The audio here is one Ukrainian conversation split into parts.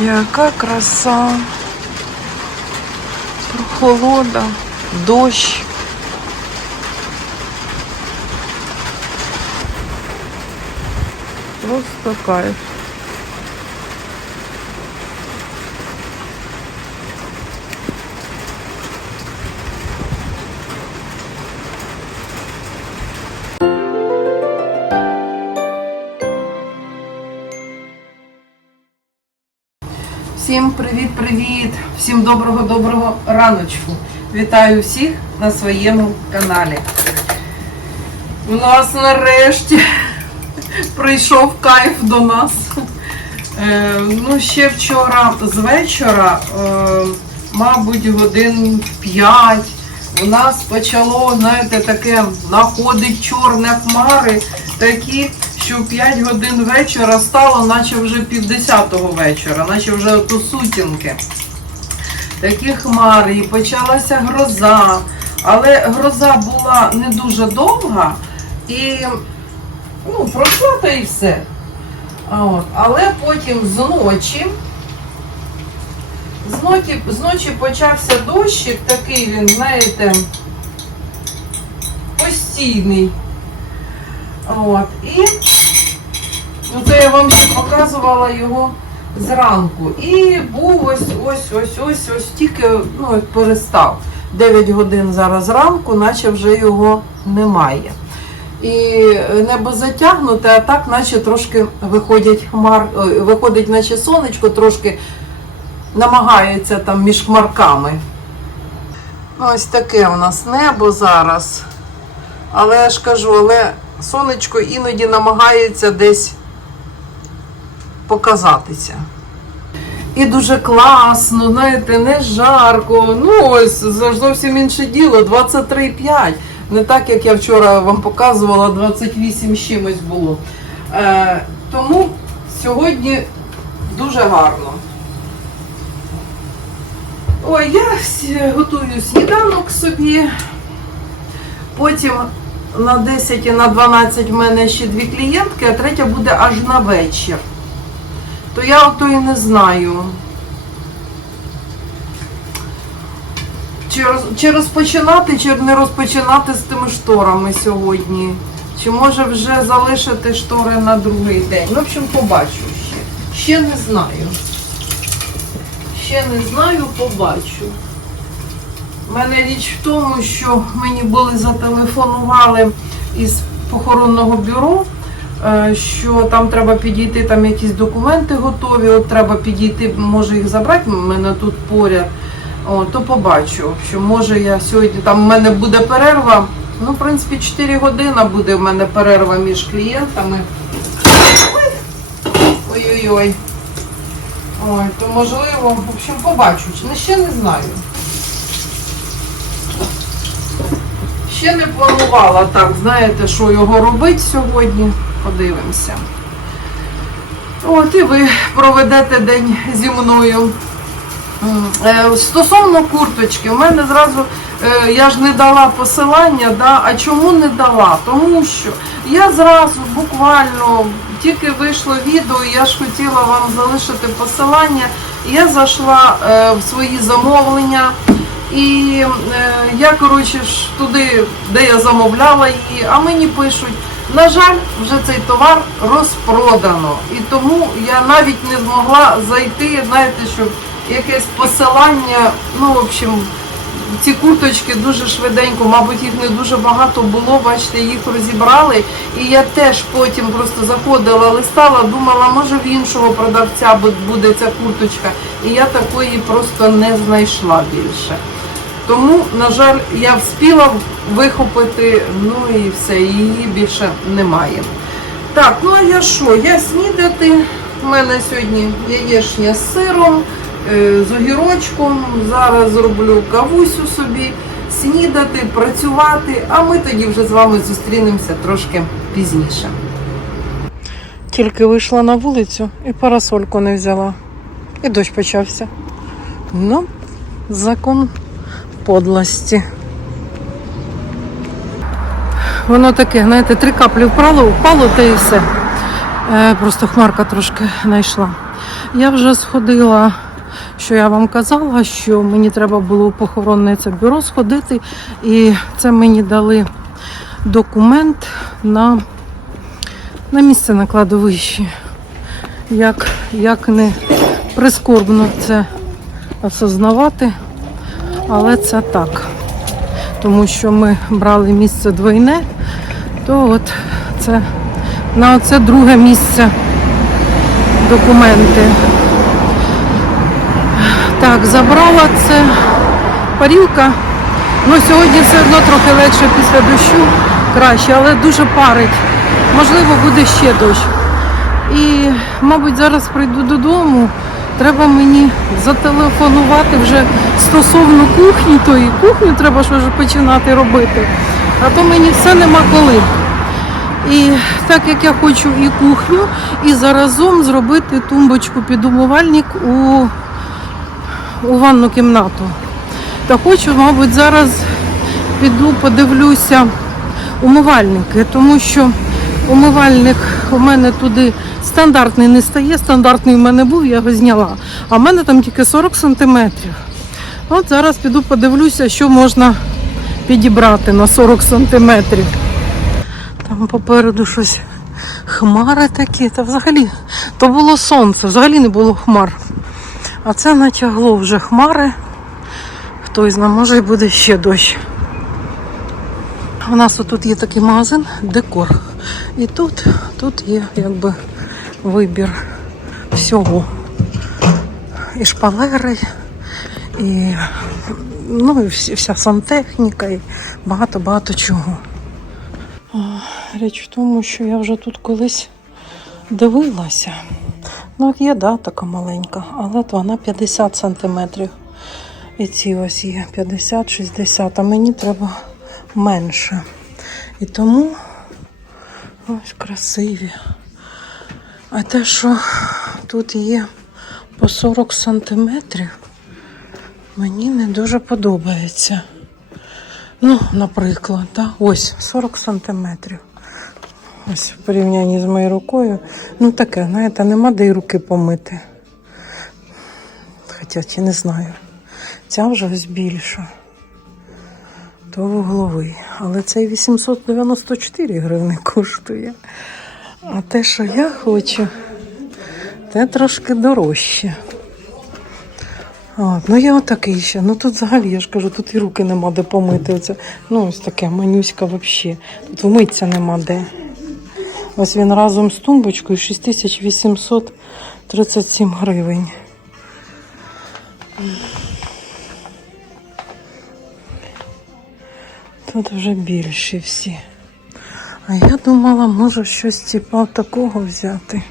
Яка краса. Прохолода, дощ. Просто кайф. Доброго-доброго раночку! Вітаю всіх на своєму каналі. У нас нарешті прийшов кайф до нас. Е, ну, ще вчора з вечора, е, мабуть, годин 5, у нас почало, знаєте, таке находить чорне хмари, такі, що в 5 годин вечора стало, наче вже пів десятого вечора, наче вже ото сутінки. Такі хмари, і почалася гроза. Але гроза була не дуже довга і ну, пройшла та і все. От. Але потім зночі, зночі, зночі почався дощик, такий він, знаєте, постійний. От. І ну, це я вам ще показувала його зранку. І був ось ось ось ось ось тільки ну, перестав. 9 годин зараз зранку, наче вже його немає. І небо затягнуте, а так, наче трошки виходять хмар, виходить, наче сонечко, трошки намагається там між хмарками. Ось таке у нас небо зараз. Але я ж кажу, але сонечко іноді намагається десь показатися. І дуже класно, знаєте, не жарко. Ну, ось зовсім інше діло, 23,5. Не так, як я вчора вам показувала, 28 з чимось було. Е, тому сьогодні дуже гарно. Ой, я готую сніданок собі. Потім на 10 і на 12 в мене ще дві клієнтки, а третя буде аж на вечір. То я ото і не знаю. Чи, роз, чи розпочинати, чи не розпочинати з тими шторами сьогодні? Чи може вже залишити штори на другий день? Ну, в общем, побачу ще. Ще не знаю. Ще не знаю, побачу. У мене річ в тому, що мені були зателефонували із похоронного бюро, що там треба підійти, там якісь документи готові, от треба підійти, може їх забрати, в мене тут поряд. О, то побачу, що може я сьогодні, там в мене буде перерва. Ну, в принципі, 4 години буде в мене перерва між клієнтами. Ой-ой-ой. Ой, то можливо, в общем, побачу. Ну, ще не знаю. Ще не планувала так, знаєте, що його робити сьогодні. Подивимося. От і ви проведете день зі мною. Е, Стосовно курточки, у мене зразу, е, я ж не дала посилання, да? а чому не дала? Тому що я зразу буквально тільки вийшло відео, я ж хотіла вам залишити посилання, я зайшла е, в свої замовлення. І я, коротше, туди, де я замовляла її, а мені пишуть, на жаль, вже цей товар розпродано. І тому я навіть не змогла зайти, знаєте, щоб якесь посилання, ну, в общем, ці курточки дуже швиденько, мабуть, їх не дуже багато було, бачите, їх розібрали. І я теж потім просто заходила, листала, думала, може в іншого продавця буде ця курточка. І я такої просто не знайшла більше. Тому, на жаль, я вспіла вихопити, ну і все, її більше немає. Так, ну а я що? Я снідати. У мене сьогодні яєчня з сиром, е, з огірочком. Зараз зроблю кавусю собі, снідати, працювати, а ми тоді вже з вами зустрінемося трошки пізніше. Тільки вийшла на вулицю і парасольку не взяла. І дощ почався. Ну, закон подлості. Воно таке, знаєте, три каплі впало, впало та і все. Е, просто хмарка трошки знайшла. Я вже сходила, що я вам казала, що мені треба було у похоронне це бюро сходити, і це мені дали документ на, на місце на кладовищі. Як, як не прискорбно це осознавати, але це так. Тому що ми брали місце двойне, то от це на це друге місце документи. Так, забрала це парілка. Ну, сьогодні все одно трохи легше після дощу, краще, але дуже парить. Можливо, буде ще дощ. І, мабуть, зараз прийду додому. Треба мені зателефонувати вже стосовно кухні, тої кухню треба ж вже починати робити. А то мені все нема коли. І так як я хочу і кухню, і заразом зробити тумбочку під умивальник у, у ванну кімнату. Та хочу, мабуть, зараз піду подивлюся умивальники, тому що умивальник у мене туди стандартний не стає. Стандартний в мене був, я його зняла. А в мене там тільки 40 сантиметрів. От зараз піду подивлюся, що можна підібрати на 40 сантиметрів. Там попереду щось хмари такі. Та взагалі то було сонце, взагалі не було хмар. А це натягло вже хмари. Хтось знає, може і буде ще дощ. У нас тут є такий магазин декор. І тут, тут є якби вибір всього. І шпалери, і, ну, і вся сантехніка, і багато-багато чого. Річ в тому, що я вже тут колись дивилася. Ну, є, да, така маленька, але от вона 50 сантиметрів. І ці ось є 50-60, а мені треба менше. І тому ось красиві. А те, що тут є по 40 сантиметрів, мені не дуже подобається. Ну, наприклад, да? ось 40 сантиметрів. Ось в порівнянні з моєю рукою. Ну таке, знаєте, нема де й руки помити. Хоча чи не знаю. Ця вже ось більша. То вугловий. Але цей 894 гривни коштує. А те, що я хочу, те трошки дорожче. От, ну я отакий ще. Ну тут взагалі, я ж кажу, тут і руки нема де помити. Оце, ну ось таке манюська взагалі. Тут вмитися нема де. Ось він разом з тумбочкою 6837 гривень. Тут вже більші всі. А я думала, може щось типа такого взяти.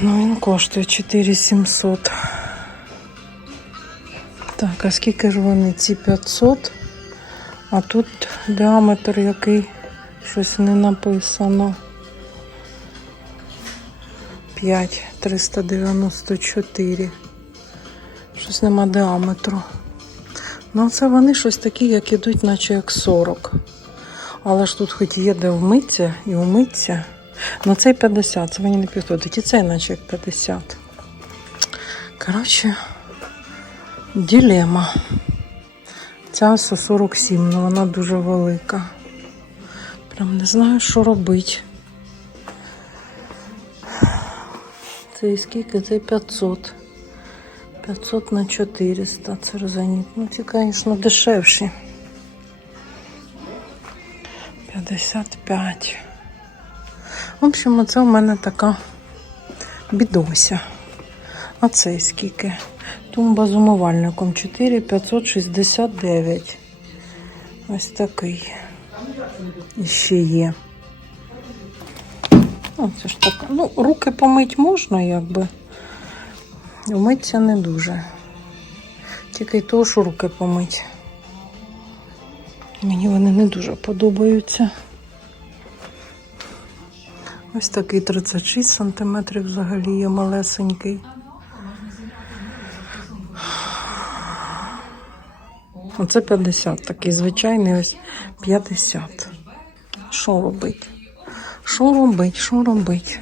Ну, він коштує 4700. Так, а скільки ж вони? Ці 500? А тут діаметр який щось не написано. 5 394. Щось нема діаметру. Ну, це вони щось такі, як ідуть, наче як 40. Але ж тут хоч є де вмитися і умитися. Ну цей 50, це мені не підходить. І цей наче як 50. Коротше, дилема. Ця ось 47, але вона дуже велика. Прям не знаю, що робити. Цей скільки? Цей 500. 500 на 400. Це розаніт. Ну, ці, звісно, дешевші. 55. В общем, оце у мене така бідося. А цей скільки? Тумба з умивальником 4569. Ось такий. І ще є. О, це ж так. Ну, руки помить можна, якби. Вмитися не дуже. Тільки й того, що руки помить. Мені вони не дуже подобаються. Ось такий 36 сантиметрів взагалі є малесенький. Оце 50, такий звичайний ось 50. Що робити? Що робить, що робить?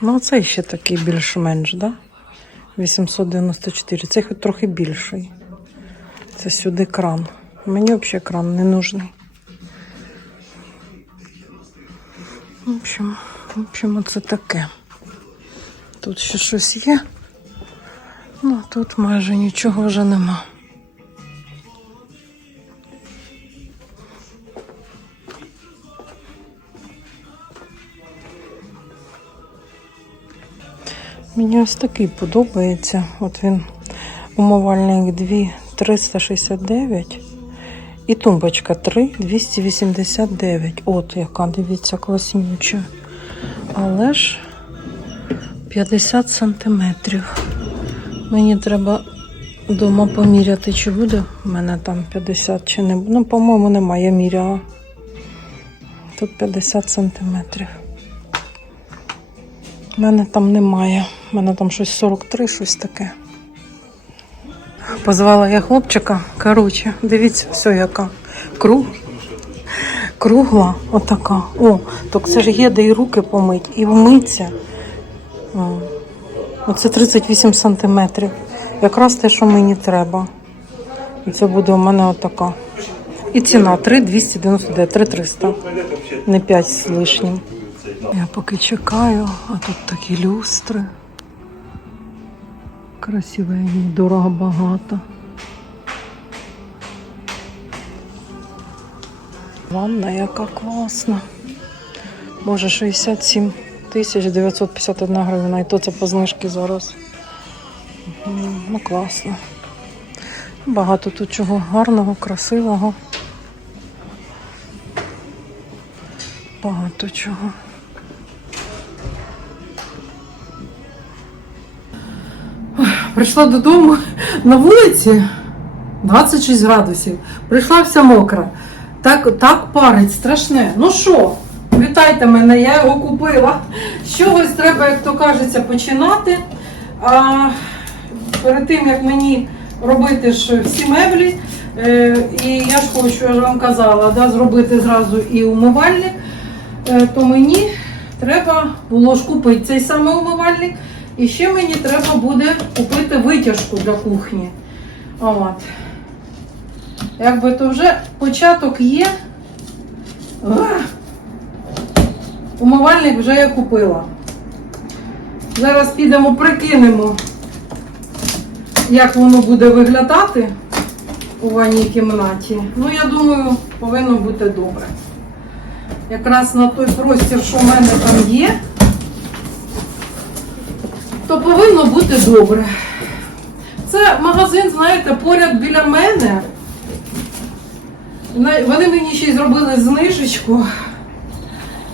Ну, цей ще такий більш-менш, да? 894. Цей хоч трохи більший. Це сюди кран. Мені взагалі кран не нужний. В общем, в общем, оце таке. Тут ще щось є. Ну, тут майже нічого вже нема. Мені ось такий подобається. От він умивальник 2 369 і тумбочка 3 289. От яка, дивіться, класнюча. Але ж 50 сантиметрів. Мені треба вдома поміряти, чи буде в мене там 50 чи не буде. Ну, по-моєму, немає, міряла. Тут 50 сантиметрів. У мене там немає. У мене там щось 43, щось таке. Позвала я хлопчика. Коротше, дивіться, все яка. Круг. Кругла, отака. О, так це ж є, де і руки помить, і вмиться. Оце 38 сантиметрів. Якраз те, що мені треба. І це буде у мене отака. І ціна 3,299, 3,300. Не 5 з лишнім. Я поки чекаю, а тут такі люстри. Красивенні, дорого багато. Ванна яка класна. Боже, 67 тисяч 951 гривна. І то це по знижки зараз. Ну, класно. Багато тут чого гарного, красивого. Багато чого. Прийшла додому на вулиці 26 градусів. Прийшла вся мокра. Так, так парить, страшне. Ну що, вітайте мене, я його купила. З чогось треба, як то кажеться, починати. А перед тим як мені робити ж всі меблі, е, і я ж хочу, я ж вам казала, да, зробити зразу і умивальник, е, то мені треба було ж купити цей самий умивальник. І ще мені треба буде купити витяжку для кухні. От. Якби то вже початок є. Ах! Умивальник вже я купила. Зараз підемо, прикинемо, як воно буде виглядати у ванній кімнаті. Ну, я думаю, повинно бути добре. Якраз на той простір, що в мене там є, то повинно бути добре. Це магазин, знаєте, поряд біля мене. Вони мені ще й зробили знижечку.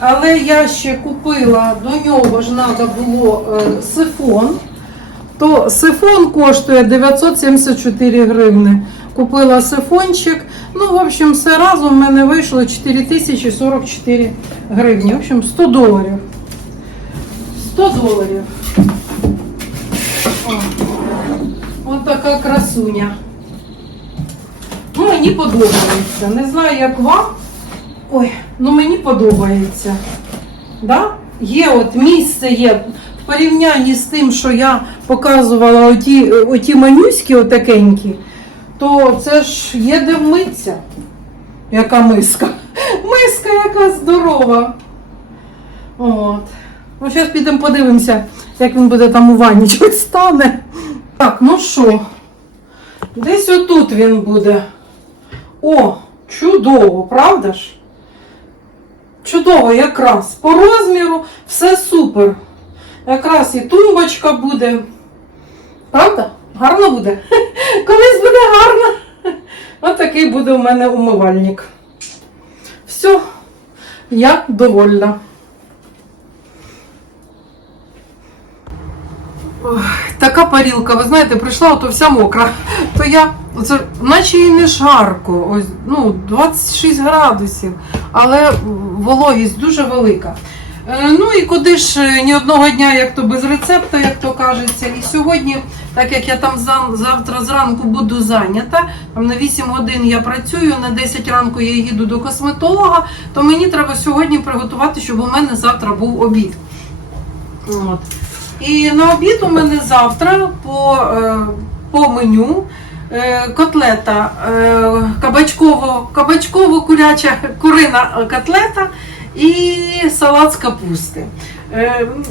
Але я ще купила, до нього ж треба було е, сифон. То сифон коштує 974 гривни. Купила сифончик. Ну, в общем, все разом в мене вийшло 4044 гривні. В общем, 100 доларів. 100 доларів. О, Ось така красуня. Ну, мені подобається. Не знаю, як вам. Ой, ну мені подобається. Да? Є от місце є. В порівнянні з тим, що я показувала оті, оті манюські отакенькі, то це ж є де вмитися. Яка миска. Миска яка здорова. От. Ну, зараз підемо подивимося, як він буде там у ванні щось стане. Так, ну що? Десь отут він буде. О, чудово, правда ж? Чудово, якраз. По розміру все супер. Якраз і тумбочка буде. Правда? Гарно буде? Колись буде гарно. Ось такий буде у мене умивальник. Все, я довольна. Ой, Така парілка, ви знаєте, прийшла, ото вся мокра. То я, оце, наче і не жарко, ось, ну, 26 градусів, але вологість дуже велика. Е, Ну і куди ж е, ні одного дня, як то без рецепта, як то кажеться. І сьогодні, так як я там завтра зранку буду зайнята, там на 8 годин я працюю, на 10 ранку я їду до косметолога, то мені треба сьогодні приготувати, щоб у мене завтра був обід. От. І на обід у мене завтра по, е, по меню е, котлета е, кабачково, кабачково-куряча курина котлета і салат з капусти.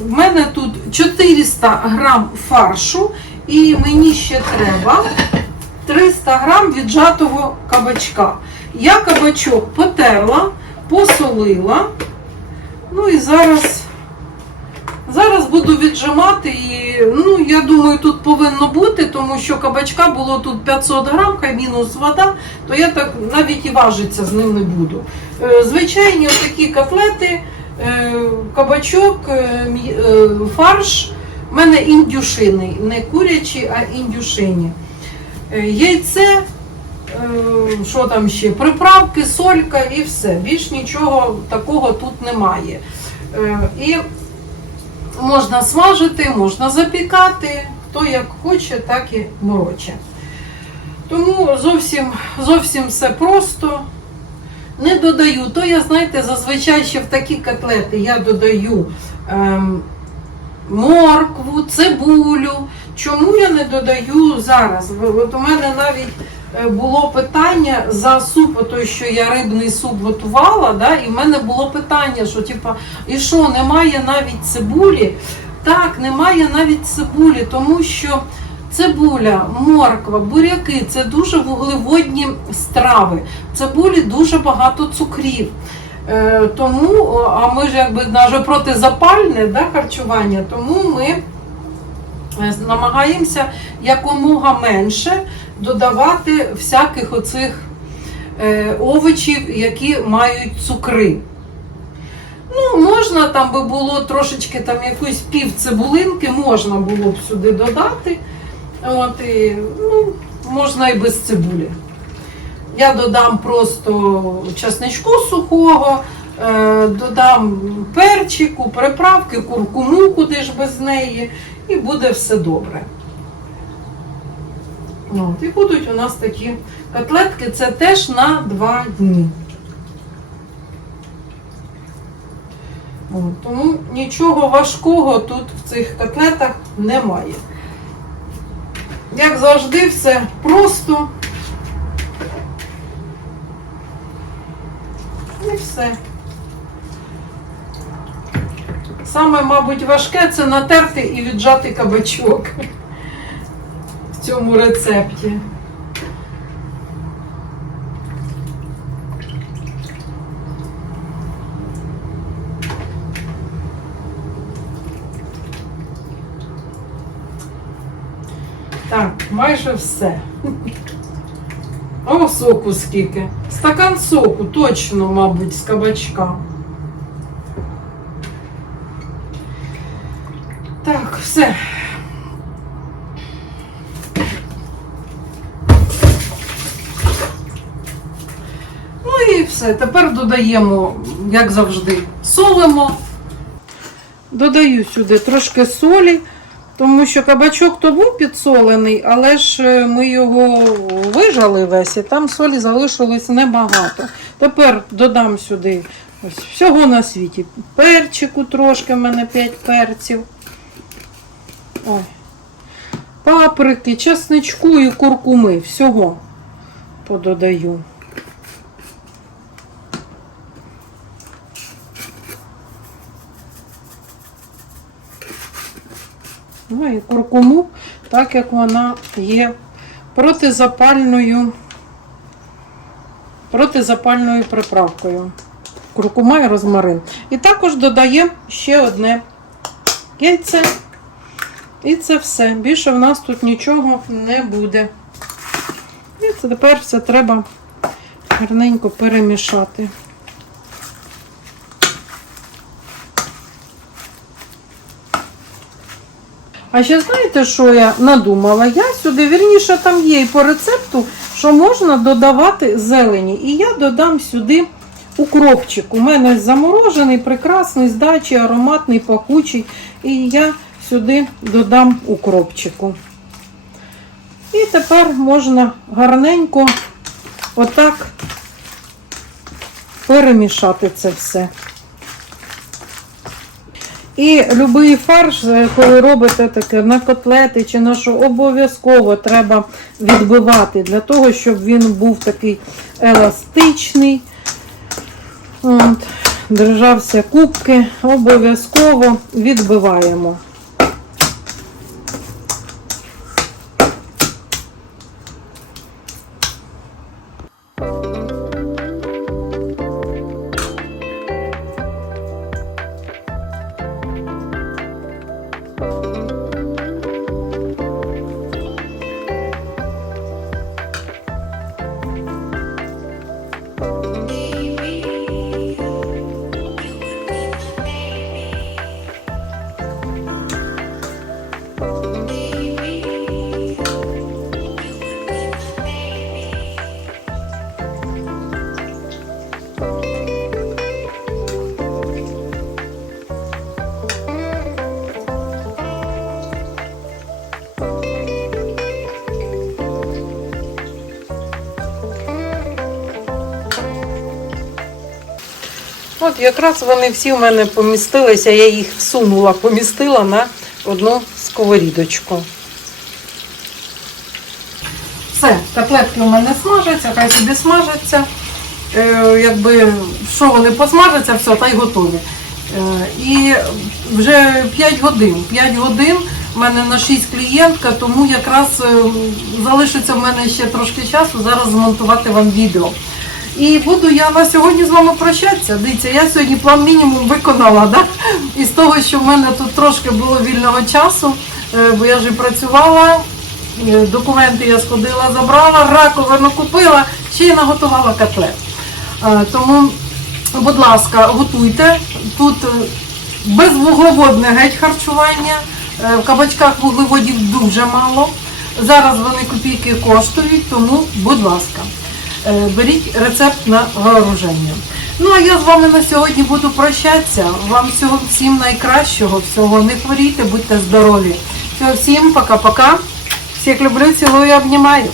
В мене тут 400 грам фаршу, і мені ще треба 300 грам віджатого кабачка. Я кабачок потерла, посолила. Ну і зараз, зараз буду віджимати. І, ну, я думаю, тут повинно бути, тому що кабачка було тут 500 грам, хай мінус вода, то я так навіть і важитися з ним не буду. Е, Звичайні такі котлети, е, кабачок, е, фарш. У мене індюшини, не курячі, а індюшині. Яйце, що там ще? Приправки, солька і все. Більш нічого такого тут немає. І можна смажити, можна запікати, хто як хоче, так і мороче. Тому зовсім, зовсім все просто. Не додаю. То я, знаєте, зазвичай ще в такі котлети я додаю ем, моркву, цибулю. Чому я не додаю зараз? От у мене навіть було питання за суп, той, що я рибний суп готувала, да, і в мене було питання, що типа, і що, немає навіть цибулі? Так, немає навіть цибулі, тому що цибуля, морква, буряки це дуже вуглеводні страви. Цибулі дуже багато цукрів. Е, тому, а ми ж якби навіть протизапальне да, харчування, тому ми е, намагаємося якомога менше додавати всяких оцих е, овочів, які мають цукри. Ну, можна там би було трошечки там якусь пів цибулинки, можна було б сюди додати. От, і, ну, можна і без цибулі. Я додам просто часничку сухого, е, додам перчику, приправки, куркуму, куди ж без неї, і буде все добре. От, і будуть у нас такі котлетки, це теж на два дні. От, тому нічого важкого тут в цих котлетах немає. Як завжди, все просто. І все. Саме, мабуть, важке це натерти і віджати кабачок цьому рецепті. Так, майже все. О, соку скільки. Стакан соку, точно, мабуть, з кабачка. Так, все. Ну і все. Тепер додаємо, як завжди, солимо. Додаю сюди трошки солі. Тому що кабачок то був підсолений, але ж е, ми його вижали весь, і там солі залишилось небагато. Тепер додам сюди ось всього на світі. Перчику трошки, в мене 5 перців. Ой. Паприки, чесничку і куркуми. Всього пододаю. Ну і куркуму, так як вона є протизапальною, протизапальною приправкою. Куркума і розмарин. І також додаємо ще одне яйце. І це все. Більше в нас тут нічого не буде. І це тепер все треба гарненько перемішати. А ще знаєте, що я надумала? Я сюди, вірніше, там є і по рецепту, що можна додавати зелені. І я додам сюди укропчик. У мене заморожений, прекрасний, з ароматний, пахучий. І я сюди додам укропчику. І тепер можна гарненько отак перемішати це все. І будь-який фарш, коли робите таке на котлети чи на що, обов'язково треба відбивати для того, щоб він був такий еластичний. От, держався кубки, обов'язково відбиваємо. Якраз вони всі в мене помістилися, я їх всунула, помістила на одну сковорідочку. Все, котлетки у мене смажаться, хай собі смажаться. Е, якби що вони посмажаться, все, та й готові. Е, і вже 5 годин. 5 годин в мене на 6 клієнтка, тому якраз е, залишиться в мене ще трошки часу зараз змонтувати вам відео. І буду я на сьогодні з вами прощатися. Дивіться, я сьогодні план мінімум виконала. Да? Із того, що в мене тут трошки було вільного часу, е, бо я і працювала, е, документи я сходила, забрала, раковину купила, ще й наготувала котлет. Е, Тому, будь ласка, готуйте. Тут е, безвуглеводне геть харчування. В кабачках вуглеводів дуже мало. Зараз вони копійки коштують, тому, будь ласка. Е, беріть рецепт на вооруження. Ну а я з вами на сьогодні буду прощатися. Вам всього всім найкращого, всього не хворійте, будьте здорові. Всього всім пока-пока. Всіх люблю, цілую, обнімаю.